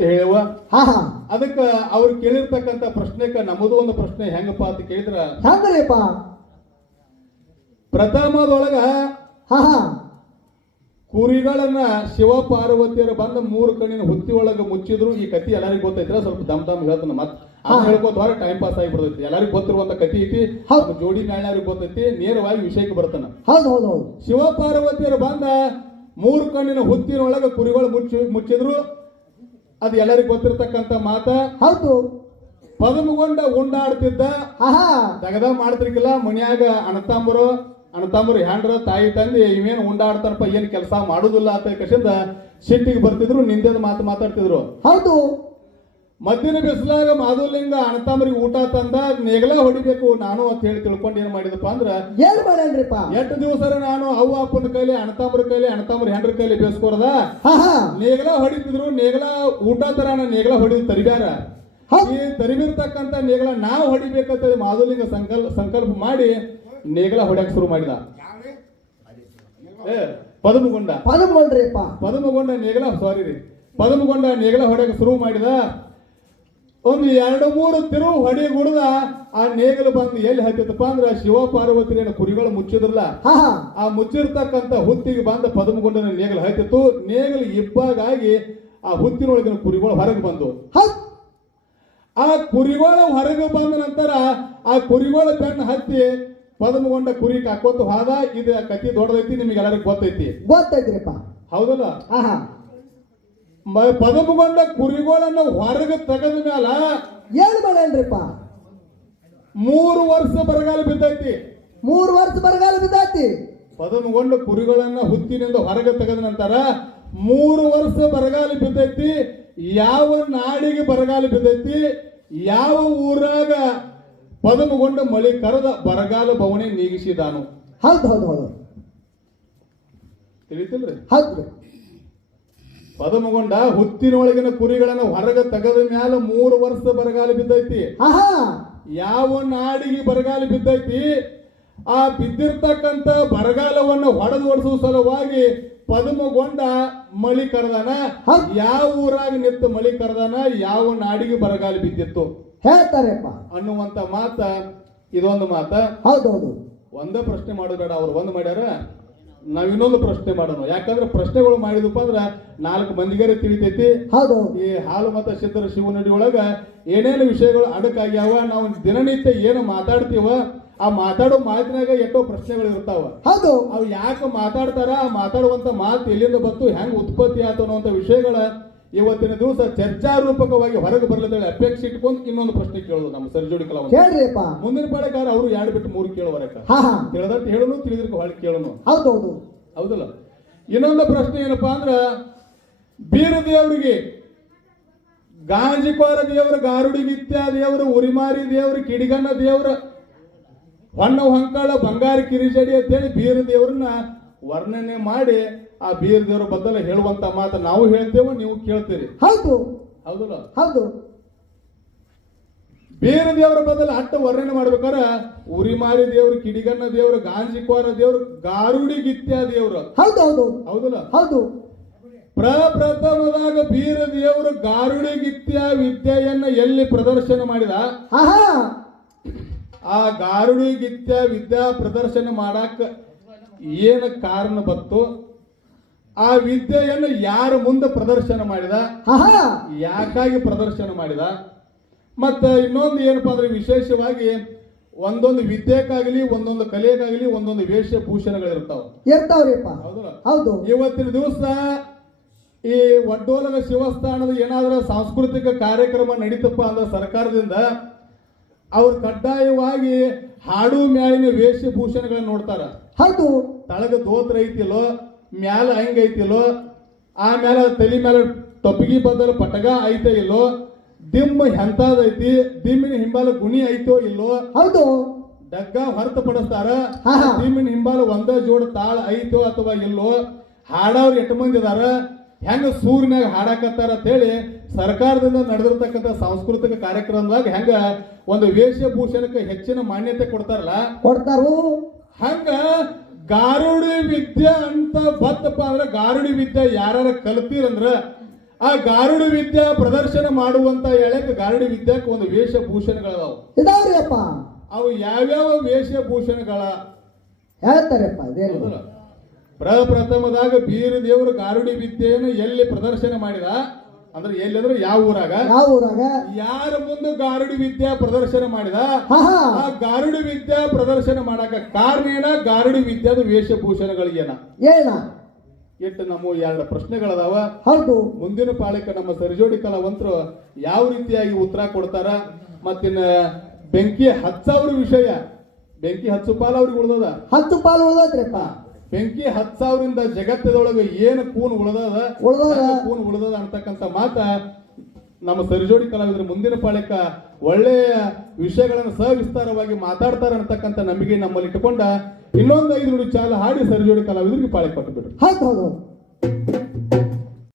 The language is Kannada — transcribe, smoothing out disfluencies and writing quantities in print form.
ಹೇಳುವ ಹಾ ಹಾ ಅದಕ್ಕ ಅವ್ರು ಕೇಳಿರ್ತಕ್ಕಂತ ಪ್ರಶ್ನೆಕ ನಮ್ಮದು ಒಂದು ಪ್ರಶ್ನೆ ಹೆಂಗಪ್ಪ ಅಂತ ಕೇಳಿದ್ರ ಹೆಂಗ್ರಿಪ್ಪ? ಪ್ರಥಮದೊಳಗ ಹಾ ಹಾ ಕುರಿಗಳನ್ನ ಶಿವ ಪಾರ್ವತಿಯರು ಬಂದ 3 ಕಣ್ಣಿನ ಹುತ್ತಿ ಒಳಗ ಮುಚ್ಚಿದ್ರು. ಈ ಕತಿ ಎಲ್ಲರಿಗೂ ಗೊತ್ತೈತ್ರ, ಸ್ವಲ್ಪ ದಮ್ ಹೇಳ್ತಾನ ಮತ್ ಹೇಳ್ಕೋತ ಹೊರ ಟೈಮ್ ಪಾಸ್ ಆಗಿ ಬಿಡ್ತೈತಿ. ಎಲ್ಲರಿಗೂ ಗೊತ್ತಿರುವಂತ ಕತಿ ಐತಿ, ಜೋಡಿ ಮ್ಯಾಳ್ಯಾರಿಗೆ ಗೊತ್ತೈತಿ. ನೇರವಾಗಿ ವಿಷಯಕ್ಕೆ ಬರ್ತಾನ. ಹೌದು ಹೌದು ಹೌದು. ಶಿವ ಪಾರ್ವತಿಯರು ಬಂದ 3 ಕಣ್ಣಿನ ಹುತ್ತಿನೊಳಗ ಕುರಿಗಳು ಮುಚ್ಚಿದ್ರು. ಅದು ಎಲ್ಲರಿಗೂ ಗೊತ್ತಿರತಕ್ಕಂತ ಮಾತ. ಹೌದು. ಪದಮಗೊಂಡ ಉಂಡಾಡ್ತಿದ್ದ ದಗದ ಮಾಡ್ತಿರ್ಕಿಲ್ಲ ಮನ್ಯಾಗ ಅಣ್ಣತಾಂಬರು ಹ್ಯಾಂಡ್ರ ತಾಯಿ ತಂದೆ ಇವೇನು ಉಂಡಾಡ್ತಾರಪ್ಪ, ಏನ್ ಕೆಲಸ ಮಾಡುದಿಲ್ಲ ಅಂತ ಕಸಿಂದ ಸಿಟ್ಟಿಗೆ ಬರ್ತಿದ್ರು, ನಿಂದೆದ ಮಾತಾಡ್ತಿದ್ರು. ಹೌದು. ಮಧ್ಯಾಹ್ನ ಬಿಸಿಲಾಗ ಮಾಧುಲಿಂಗ ಅಣ್ಣತಾಂಬರಿಗೆ ಊಟ ತಂದ ನೇಗಲ ಹೊಡಿಬೇಕು ನಾನು ಅಂತ ಹೇಳಿ ತಿಳ್ಕೊಂಡು ಏನ್ ಮಾಡಿದಪ್ಪ ಅಂದ್ರ ಏನ್ ಮಾಡೇನ್ರಿಪ್ಪ? 8 ದಿವಸ ನಾನು ಅವ್ವ ಅಪ್ಪನ ಕೈಲಿ ಅಣ್ಣತಾಂಬರ ಹ್ಯಾಂಡ್ರ ಕೈಲಿ ಬೇಸ್ಕೋರದ ನೇಗಲ ಹೊಡಿತಿದ್ರು. ನೇಗಲ ಊಟ ತರ ನೇಗಲ ಹೊಡಿದ್ ತರಿಬ್ಯಾರ. ಈ ತರಿಬಿರ್ತಕ್ಕಂತ ನೇಗಲ ನಾವು ಹೊಡಿಬೇಕಂತೇಳಿ ಮಾಧುಲಿಂಗ ಸಂಕಲ್ಪ ಮಾಡಿ ನೇಗಲ ಹೊಡ್ಯಾಕ ಶುರು ಮಾಡಿದ. ಪದಮಗೊಂಡ ನೇಗಲ ಹೊಡ್ಯಾಕ ಶುರು ಮಾಡಿದ. ಒಂದು 2-3 ತಿರುವು ಹೊಡಿಗುಡ್ದ ಆ ನೇಗಲು ಬಂದು ಎಲ್ಲಿ ಹತ್ತಿತ್ತಪ್ಪ ಅಂದ್ರ ಶಿವ ಪಾರ್ವತಿನ ಕುರಿಗಳು ಮುಚ್ಚಿದ್ರಲ್ಲ, ಆ ಮುಚ್ಚಿರ್ತಕ್ಕಂತ ಹುತ್ತಿಗೆ ಬಂದ ಪದಮಗೊಂಡನ ನೇಗಲು ಹತ್ತಿತ್ತು. ನೇಗಲು ಇಬ್ಬಾಗಾಗಿ ಆ ಹುತ್ತಿನೊಳಗಿನ ಕುರಿಗಳು ಹೊರಗೆ ಬಂದು, ಆ ಕುರಿಗಳು ಹೊರಗೆ ಬಂದ ನಂತರ ಆ ಕುರಿಗಳ ಬೆನ್ನು ಹತ್ತಿ ಪದಮಗೊಂಡ ಕುರಿ ಕಾಕೋತ ಹೋದ. ಇದು ಕತಿ ದೊಡ್ಡದೈತಿ, ನಿಮ್ಗೆಲ್ಲರಿಗೂ ಗೊತ್ತೈತ್ರಿಪ್ಪ. ಹೌದಲ್ಲ? ಪದಮಗೊಂಡ ಕುರಿಗಳನ್ನ ಹೊರಗೆ ತೆಗೆದ ಮ್ಯಾಲ ಏನ್ ಮಾಡೇನ್ರಿಪ್ಪ? 3 ವರ್ಷ ಬರಗಾಲ ಬಿದ್ದೈತಿ. 3 ವರ್ಷ ಬರಗಾಲ ಬಿದ್ದೈತಿ. ಪದಮಗೊಂಡ ಕುರಿಗಳನ್ನ ಹುತ್ತಿನಿಂದ ಹೊರಗೆ ತೆಗೆದ ನಂತರ 3 ವರ್ಷ ಬರಗಾಲ ಬಿದ್ದೈತಿ. ಯಾವ ನಾಡಿಗೆ ಬರಗಾಲ ಬಿದ್ದೈತಿ, ಯಾವ ಊರಾಗ ಪದಮಗೊಂಡ ಮಳಿ ಕರೆದ ಬರಗಾಲ ಬವಣೆ ನೀಗಿಸಿದಾನು. ಹೌದು ಹೌದು ಹೌದು. ತಿಳಿತಿಲ್ರಿ? ಹೌದು. ಪದಮಗೊಂಡ ಹುತ್ತಿನೊಳಗಿನ ಕುರಿಗಳನ್ನ ಹೊರಗೆ ತೆಗೆದ ಮ್ಯಾಲ 3 ವರ್ಷ ಬರಗಾಲ ಬಿದ್ದೈತಿ. ಯಾವ ನಾಡಿಗೆ ಬರಗಾಲ ಬಿದ್ದೈತಿ, ಆ ಬಿದ್ದಿರ್ತಕ್ಕಂತ ಬರಗಾಲವನ್ನು ಹೊಡೆದುವಡಿಸುವ ಸಲುವಾಗಿ ಪದಮಗೊಂಡ ಮಳಿ ಕರೆದಾನ. ಯಾವ ಊರಾಗ ನಿಂತು ಮಳಿ ಕರೆದಾನ, ಯಾವ ನಾಡಿಗೆ ಬರಗಾಲ ಬಿದ್ದಿತ್ತು ಹೇಳ್ತಾರಪ್ಪ ಅನ್ನುವಂತ ಮಾತ ಇದೊಂದು ಮಾತ. ಹೌದೌದು. ಒಂದೇ ಪ್ರಶ್ನೆ ಮಾಡೋದು ಬೇಡ, ಅವ್ರು ಒಂದ್ ಮಾಡ್ಯಾರ, ನಾವ್ ಇನ್ನೊಂದು ಪ್ರಶ್ನೆ ಮಾಡೋಣ. ಯಾಕಂದ್ರೆ ಪ್ರಶ್ನೆಗಳು ಮಾಡಿದಪ್ಪ ಅಂದ್ರ 4 ಮಂದಿಗಾರ ತಿಳಿತೈತಿ. ಹೌದು. ಈ ಹಾಲು ಮತ ಸಿದ್ಧರ ಶಿವನಡಿ ಒಳಗ ಏನೇನು ವಿಷಯಗಳು ಅಡಕಾಗ್ಯಾವ, ನಾವು ದಿನನಿತ್ಯ ಏನು ಮಾತಾಡ್ತೀವ ಆ ಮಾತಾಡೋ ಮಾತಿನಾಗ ಎಷ್ಟೋ ಪ್ರಶ್ನೆಗಳು ಇರ್ತಾವ. ಹೌದು. ಅವು ಯಾಕೆ ಮಾತಾಡ್ತಾರ, ಆ ಮಾತಾಡುವಂತ ಮಾತು ಎಲ್ಲಿಂದ ಬಂತು, ಹೆಂಗ್ ಉತ್ಪತ್ತಿ ಆಯ್ತು ಅನ್ನುವಂತ ವಿಷಯಗಳ ಇವತ್ತಿನ ದಿವಸ ಚರ್ಚಾರೂಪಕವಾಗಿ ಹೊರಗೆ ಬರ್ಲಿದ್ದೇವೆ. ಅಪೇಕ್ಷೆ ಇಟ್ಕೊಂಡು ಇನ್ನೊಂದು ಪ್ರಶ್ನೆ ಕೇಳೋದು ನಮ್ಮ ಸರ್ಜೋಡಿ ಕಲಾವಂತ. ಮುಂದಿನ ಪಾಡಕಾರ ಅವರು 2 ಬಿಟ್ಟು 3 ಕೇಳುವರಕ ಕೇಳದಂತ ಹೇಳೋನು, ತಿಳಿದ್ರ ಹೊಳಿ ಕೇಳೋನು. ಹೌದೌದು. ಹೌದಲ್ಲ? ಇನ್ನೊಂದು ಪ್ರಶ್ನೆ ಏನಪ್ಪಾ ಅಂದ್ರ, ಬೀರ ದೇವರಿಗೆ ಗಾಂಜಿಕೋರ ದೇವರು, ಗಾರುಡಿಗಿತ್ಯ ದೇವರು, ಉರಿಮಾರಿ ದೇವರು, ಕಿಡಿಗಣ್ಣ ದೇವರು, ಹೊಣ್ಣ ಹೊಂಕಳ, ಬಂಗಾರ ಕಿರಿಜಡಿ ಅಂತೇಳಿ ಬೀರ ದೇವ್ರನ್ನ ವರ್ಣನೆ ಮಾಡಿ ಆ ಬೀರ ದೇವರ ಬದಲ ಹೇಳುವಂತ ಮಾತು ನಾವು ಹೇಳ್ತೇವೆ, ನೀವು ಕೇಳ್ತೀರಿ. ಹೌದು. ಹೌದಲ್ಲ? ಹೌದು. ಬೀರ ದೇವರ ಬದಲ ಅಟ್ಟ ವರ್ಣನೆ ಮಾಡ್ಬೇಕಾರ ಉರಿಮಾರಿ ದೇವ್ರು, ಕಿಡಿಗಣ್ಣ ದೇವ್ರು, ಗಾಂಜಿಕೋರ ದೇವ್ರು, ಗಾರುಡಿಗಿತ್ಯ ದೇವ್ರು. ಹೌದೌದು. ಹೌದಲ್ಲ? ಹೌದು. ಪ್ರಪ್ರಥಮದಾಗ ಬೀರ ದೇವರು ಗಾರುಡಿಗಿತ್ಯ ವಿದ್ಯೆಯನ್ನ ಎಲ್ಲಿ ಪ್ರದರ್ಶನ ಮಾಡಿದ, ಆ ಗಾರುಡಿಗಿತ್ಯ ವಿದ್ಯಾ ಪ್ರದರ್ಶನ ಮಾಡಾಕ ಏನ ಕಾರಣ ಬತ್ತು, ಆ ವಿದ್ಯೆಯನ್ನು ಯಾರ ಮುಂದೆ ಪ್ರದರ್ಶನ ಮಾಡಿದ, ಯಾಕಾಗಿ ಪ್ರದರ್ಶನ ಮಾಡಿದ, ಮತ್ತ ಇನ್ನೊಂದು ಏನಪ್ಪಾ ಅಂದ್ರೆ ವಿಶೇಷವಾಗಿ ಒಂದೊಂದು ವಿದ್ಯೆಕಾಗಲಿ, ಒಂದೊಂದು ಕಲೆಗಾಗಲಿ ಒಂದೊಂದು ವೇಷಭೂಷಣಗಳಿರ್ತಾವ. ಹೌದು. ಇವತ್ತಿನ ದಿವಸ ಈ ಒಡ್ಡೋಲಗ ಶಿವಸ್ಥಾನದ ಏನಾದ್ರೂ ಸಾಂಸ್ಕೃತಿಕ ಕಾರ್ಯಕ್ರಮ ನಡೀತಪ್ಪ ಅಂದ್ರೆ ಸರ್ಕಾರದಿಂದ ಅವ್ರು ಕಡ್ಡಾಯವಾಗಿ ಹಾಡು ಮ್ಯಾಲಿನ ವೇಷಭೂಷಣಗಳನ್ನ ನೋಡ್ತಾರ. ಹೌದು. ತಳಗ ದೋತ್ರ ಐತಿಲ್ಲೋ, ಮ್ಯಾಲ ಹಂಗ ಐತಿಲ್ಲೋ, ಆ ಮ್ಯಾಲ ತಲೆ ಮ್ಯಾಲ ಟೊಪ್ಪಿಗೆ ಬದಲು ಪಟಗ ಐತೆ ಇಲ್ಲೋ, ದಿಮ್ಮ ಎಂತದೈತಿ, ದಿಮ್ಮಿನ ಹಿಂಬಾಲ ಗುಣಿ ಐತೋ ಇಲ್ಲೋ, ಹೌದು, ಡಗ್ಗ ಹೊರತುಪಡಿಸ್ತಾರ. ದಿಮ್ಮಿನ ಹಿಂಬಾಲ ಒಂದ ಜೋಡ ತಾಳ ಐತೋ ಅಥವಾ ಇಲ್ಲೋ, ಹಾಡವ್ರು 8 ಮಂದಿ ಇದಾರ, ಹೆಂಗ ಸೂರ್ಯನಾಗ ಹಾಡಾಕತ್ತಾರ ಅಂತ ಹೇಳಿ ಸರ್ಕಾರದಿಂದ ನಡೆದಿರ್ತಕ್ಕಂಥ ಸಾಂಸ್ಕೃತಿಕ ಕಾರ್ಯಕ್ರಮದಾಗ ಹೆಂಗ ಒಂದು ವೇಷಭೂಷಣಕ್ಕೆ ಹೆಚ್ಚಿನ ಮಾನ್ಯತೆ ಕೊಡ್ತಾರೋ ಹಂಗ ಗಾರುಡಿ ವಿದ್ಯೆ ಅಂತ ಬತ್ತಪ್ಪ ಅಂದ್ರೆ ಗಾರುಡಿ ವಿದ್ಯೆ ಯಾರು ಕಲ್ತೀರಂದ್ರ ಆ ಗಾರುಡಿ ವಿದ್ಯಾ ಪ್ರದರ್ಶನ ಮಾಡುವಂತ ಎಳೆಕ ಗಾರುಡಿ ವಿದ್ಯಾಕ್ಕೆ ಒಂದು ವೇಷಭೂಷಣಗಳದಾವು. ಇದಾವ್ರಿ ಅಪ್ಪ. ಅವು ಯಾವ್ಯಾವ ವೇಷಭೂಷಣಗಳ ಹೇಳ್ತಾರಪ್ಪ ಇದೇನು. ಹೌದಲ್ಲ? ಪ್ರಪ್ರಥಮದಾಗ ಬೀರ ದೇವರು ಗಾರುಡಿ ವಿದ್ಯೆಯನ್ನು ಎಲ್ಲಿ ಪ್ರದರ್ಶನ ಮಾಡಿದ ಅಂದ್ರೆ ಎಲ್ಲಿ ಅಂದ್ರೆ ಯಾವ ಊರಾಗ ಯಾವ ಊರಾಗ ಯಾರ ಮುಂದೆ ಗಾರುಡಿ ವಿದ್ಯಾ ಪ್ರದರ್ಶನ ಮಾಡಿದ ಹಾ ಹಾ ಆ ಗಾರುಡಿ ವಿದ್ಯಾ ಪ್ರದರ್ಶನ ಮಾಡಾಕ ಕಾರಣ ಏನ, ಗಾರುಡಿ ವಿದ್ಯಾದ ವೇಷಭೂಷಣಗಳಿಗೇನ ಏನ ಇಟ್ಟು ನಮ್ಮ ಎರಡು ಪ್ರಶ್ನೆಗಳದಾವ. ಹೌದು. ಮುಂದಿನ ಪಾಳಿಕ ನಮ್ಮ ಸರಿಜೋಡಿ ಕಲಾವಂತರು ಯಾವ ರೀತಿಯಾಗಿ ಉತ್ತರ ಕೊಡ್ತಾರ. ಮತ್ತಿನ್ನ ಬೆಂಕಿ ಹಚ್ಚವ್ರ ವಿಷಯ, ಬೆಂಕಿ ಹಚ್ಚು ಪಾಲ ಅವ್ರಿಗೆ ಉಳ್ದದ, 10 ಪಾಲು ಉಳ್ದೈತ್ರಿಪ್ಪ. ಬೆಂಕಿ 10,000ರಿಂದ ಜಗತ್ತದೊಳಗೆ ಏನು ಕೂನ್ ಉಳ್ದದ ಕೂನ್ ಉಳ್ದದ ಅಂತಕ್ಕಂಥ ಮಾತ ನಮ್ಮ ಸರಿಜೋಡಿ ಕಲಾವಿದರು ಮುಂದಿನ ಪಾಳಿಕ ಒಳ್ಳೆಯ ವಿಷಯಗಳನ್ನು ಸವಿಸ್ತಾರವಾಗಿ ಮಾತಾಡ್ತಾರ ಅಂತಕ್ಕಂಥ ನಂಬಿಕೆ ನಮ್ಮಲ್ಲಿ ಇಟ್ಟುಕೊಂಡ ಇನ್ನೊಂದು 5 ನುಡಿ ಚಾಲ ಹಾಡಿ ಸರಿಜೋಡಿ ಕಲಾವಿದರಿಗೆ ಪಾಳಿ ಕೊಟ್ಟು ಬಿಡ್ರಿ. ಹೌದು ಹೌದು.